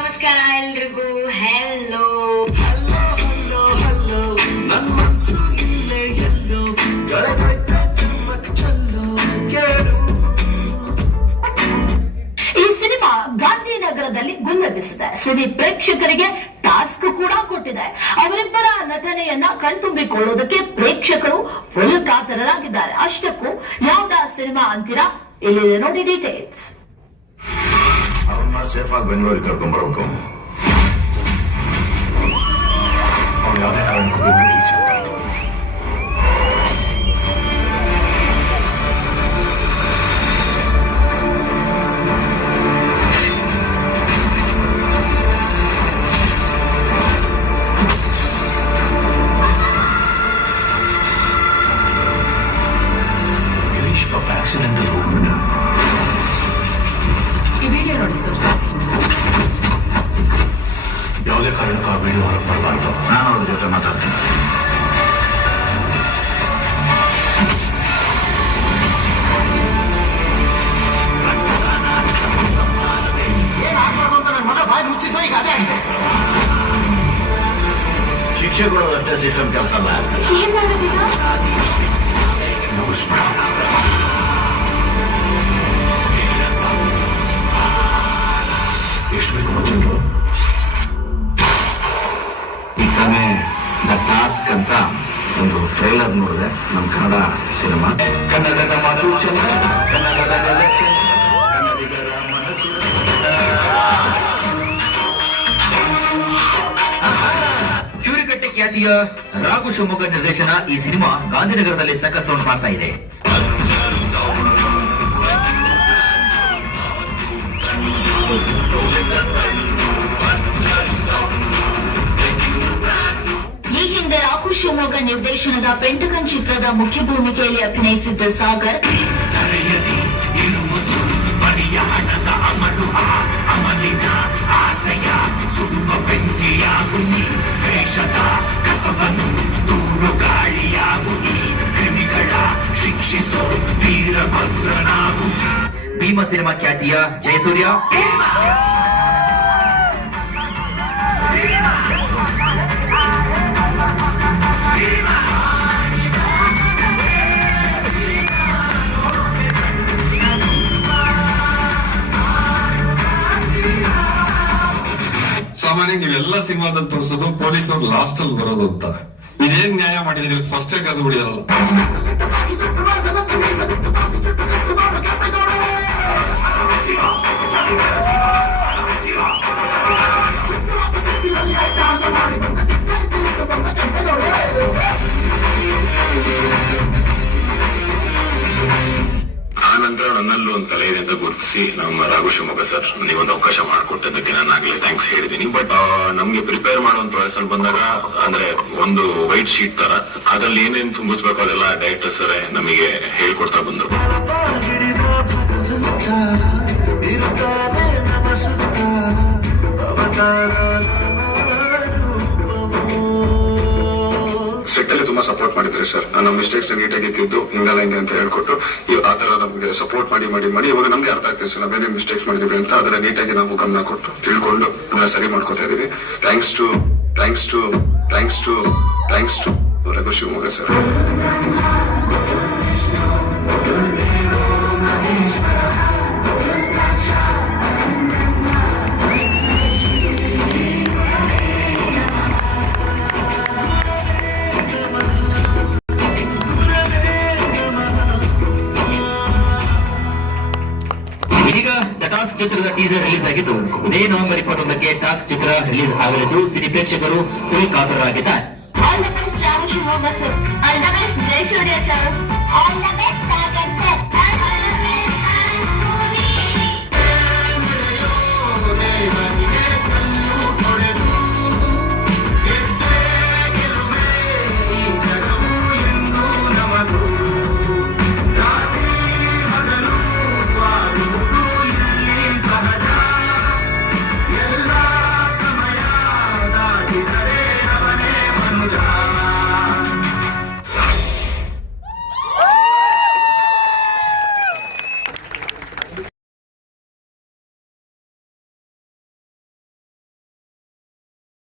ನಮಸ್ಕಾರ ಎಲ್ರಿಗೂ. ಹೆಲ್ಲೋ ನನ್ನ ಮನಸ್ಸು ಇಲ್ಲೇ ಎಲ್ಲೋ ಈ ಸಿನಿಮಾ ಗಾಂಧಿನಗರದಲ್ಲಿ ಗುಲ್ಲೆಬ್ಬಿಸಿದೆ. ಸಿನಿ ಪ್ರೇಕ್ಷಕರಿಗೆ ಟಾಸ್ಕ್ ಕೂಡ ಕೊಟ್ಟಿದೆ. ಅವರಿಬ್ಬರ ನಟನೆಯನ್ನ ಕಣ್ತುಂಬಿಕೊಳ್ಳುವುದಕ್ಕೆ ಪ್ರೇಕ್ಷಕರು ಫುಲ್ ಕಾತರರಾಗಿದ್ದಾರೆ. ಅಷ್ಟಕ್ಕೂ ಯಾವ್ದ ಸಿನಿಮಾ ಅಂತೀರಾ? ಇಲ್ಲಿದೆ ನೋಡಿ ಡೀಟೇಲ್ಸ್. ಅವನ್ನ ಸೇಫ್ ಆಗಿ ಬೆಂಗಳೂರಿಗೆ ಕರ್ಕೊಂಡ್ ಬರ್ಬೇಕು. ಅವ್ರು ಯಾವುದೇ ಕಾರಣಕ್ಕೂ ಬೆಂಗಳೂರಿಗೆ ರೀಚ್ ಆಗ್ಬಾರ್ದು. ಗಿರೀಶ್ ಪಾಪ ಆಕ್ಸಿಡೆಂಟ್ ಅಲ್ಲಿ ಹೋಗ್ಬಿಟ್ಟ. ಈ ವಿಡಿಯೋ ನೋಡಿ ಸರ್. ಯಾವುದೇ ಕಾರಣಕ್ಕೂ ಆ ವಿಡಿಯೋ ಹೊರಗೆ ಬರಬಾರ್ದು. ನಾನು ಅವ್ರ ಜೊತೆ ಮಾತಾಡ್ತೀನಿ. ಶಿಕ್ಷೆ ಕೊಡೋದಷ್ಟೇ ಸಿಸ್ಟಮ್ ಕೆಲಸ ಅಲ್ಲ. ಏನ್ ಮಾಡೋದೀಗ? ಮುಗಿಸ್ಬಿಡ. ಎಷ್ಟು ಬೇಕು ಗೊತ್ತಿಲ್ಲ. ಈಗ ತಾನೇ ದ ಟಾಸ್ಕ್ ಅಂತ ಒಂದು ಟ್ರೈಲರ್ ನೋಡಿದೆ. ನಮ್ಮ ಕನ್ನಡ ಸಿನಿಮಾ. ಕನ್ನಡದ ಮಾತು ಚಂದ, ಕನ್ನಡದ ನೆಲ ಚಂದ, ಕನ್ನಡಿಗರ ಮನಸ್ಸು. ಚೂರಿಕಟ್ಟೆ ಖ್ಯಾತಿಯ ರಾಘು ಶಿವಮೊಗ್ಗ ನಿರ್ದೇಶನ ಈ ಸಿನಿಮಾ ಗಾಂಧಿನಗರದಲ್ಲಿ ಸಖತ್ ಸೌಂಡ್ ಮಾಡ್ತಾ ಇದೆ. ಈ ಹಿಂದೆ ರಾಘು ಶಿವಮೊಗ್ಗ ನಿರ್ದೇಶನದ ಪೆಂಟಗನ್ ಚಿತ್ರದ ಮುಖ್ಯ ಭೂಮಿಕೆಯಲ್ಲಿ ಅಭಿನಯಿಸಿದ್ದ ಸಾಗರ್ ಭೀಮ ಸಿನಿಮಾ ಖ್ಯಾತಿಯ ಜಯಸೂರ್ಯ, ಸಾಮಾನ್ಯ ನೀವೆಲ್ಲ ಸಿನಿಮಾದಲ್ಲಿ ತೋರಿಸೋದು ಪೊಲೀಸ್ ಅವ್ರು ಲಾಸ್ಟ್ ಅಲ್ಲಿ ಬರೋದು ಅಂತ. ಇದೇನ್ ನ್ಯಾಯ ಮಾಡಿದ್ರಿ? ಇವತ್ತು ಫಸ್ಟ್ ಕದ್ದು ಬಿಡಿದಾರಲ್ಲ. ಆನಂತರ ನನ್ನಲ್ಲೂ ಒಂದು ಕಲೆ ಇದೆ ಅಂತ ಗುರುತಿಸಿ ನಮ್ಮ ರಾಘು ಶಿವಮೊಗ್ಗ ಸರ್ ನೀವೊಂದು ಅವಕಾಶ ಮಾಡಿಕೊಟ್ಟದಕ್ಕೆ ನಾನು ಆಗ್ಲೇ ಥ್ಯಾಂಕ್ಸ್ ಹೇಳಿದ್ದೀನಿ. ಬಟ್ ನಮ್ಗೆ ಪ್ರಿಪೇರ್ ಮಾಡುವಂತ ಪ್ರೊಸೆಸ್ ಬಂದಾಗ ಅಂದ್ರೆ ಒಂದು ವೈಟ್ ಶೀಟ್ ತರ ಅದ್ರಲ್ಲಿ ಏನೇನ್ ತುಂಬಿಸ್ಬೇಕು ಅದೆಲ್ಲ ಡೈರೆಕ್ಟರ್ ಸರ್ ನಮಗೆ ಹೇಳ್ಕೊಡ್ತಾ ಬಂದ್ರು. ಸೆಟ್ ಅಲ್ಲಿ ತುಂಬಾ ಸಪೋರ್ಟ್ ಮಾಡಿದ್ರೆ ಸರ್. ನಮ್ಮ ಮಿಸ್ಟೇಕ್ಸ್ ನೀಟಾಗಿ ತಿದ್ದು ಹಿಂಗಲ್ಲ ಹಿಂಗೆ ಅಂತ ಹೇಳ್ಕೊಟ್ಟು ಆ ತರ ನಮ್ಗೆ ಸಪೋರ್ಟ್ ಮಾಡಿ ಮಾಡಿ ಮಾಡಿ ಇವಾಗ ನಮ್ಗೆ ಅರ್ಥ ಆಗ್ತದೆ ಸರ್ ನಾವೇನೇ ಮಿಸ್ಟೇಕ್ಸ್ ಮಾಡಿದೀವಿ ಅಂತ. ಅದನ್ನ ನೀಟಾಗಿ ನಾವು ಗಮನ ಕೊಟ್ಟು ತಿಳ್ಕೊಂಡು ಅದನ್ನ ಸರಿ ಮಾಡ್ಕೊತಾ ಇದೀವಿ. Thanks to Raghu Shivamogga sir. ಇದೀಗ ದ ಟಾಸ್ಕ್ ಚಿತ್ರದ ಟೀಸರ್ ರಿಲೀಸ್ ಆಗಿದ್ದು ಇದೇ ನವೆಂಬರ್ 21ಕ್ಕೆ ಟಾಸ್ಕ್ ಚಿತ್ರ ರಿಲೀಸ್ ಆಗಲಿದ್ದು ಸಿನಿ ಪ್ರೇಕ್ಷಕರು ಫುಲ್ ಕಾತರರಾಗಿದ್ದಾರೆ. All the best Raghu Shivamogga sir. All the best Jayasurya sir. All the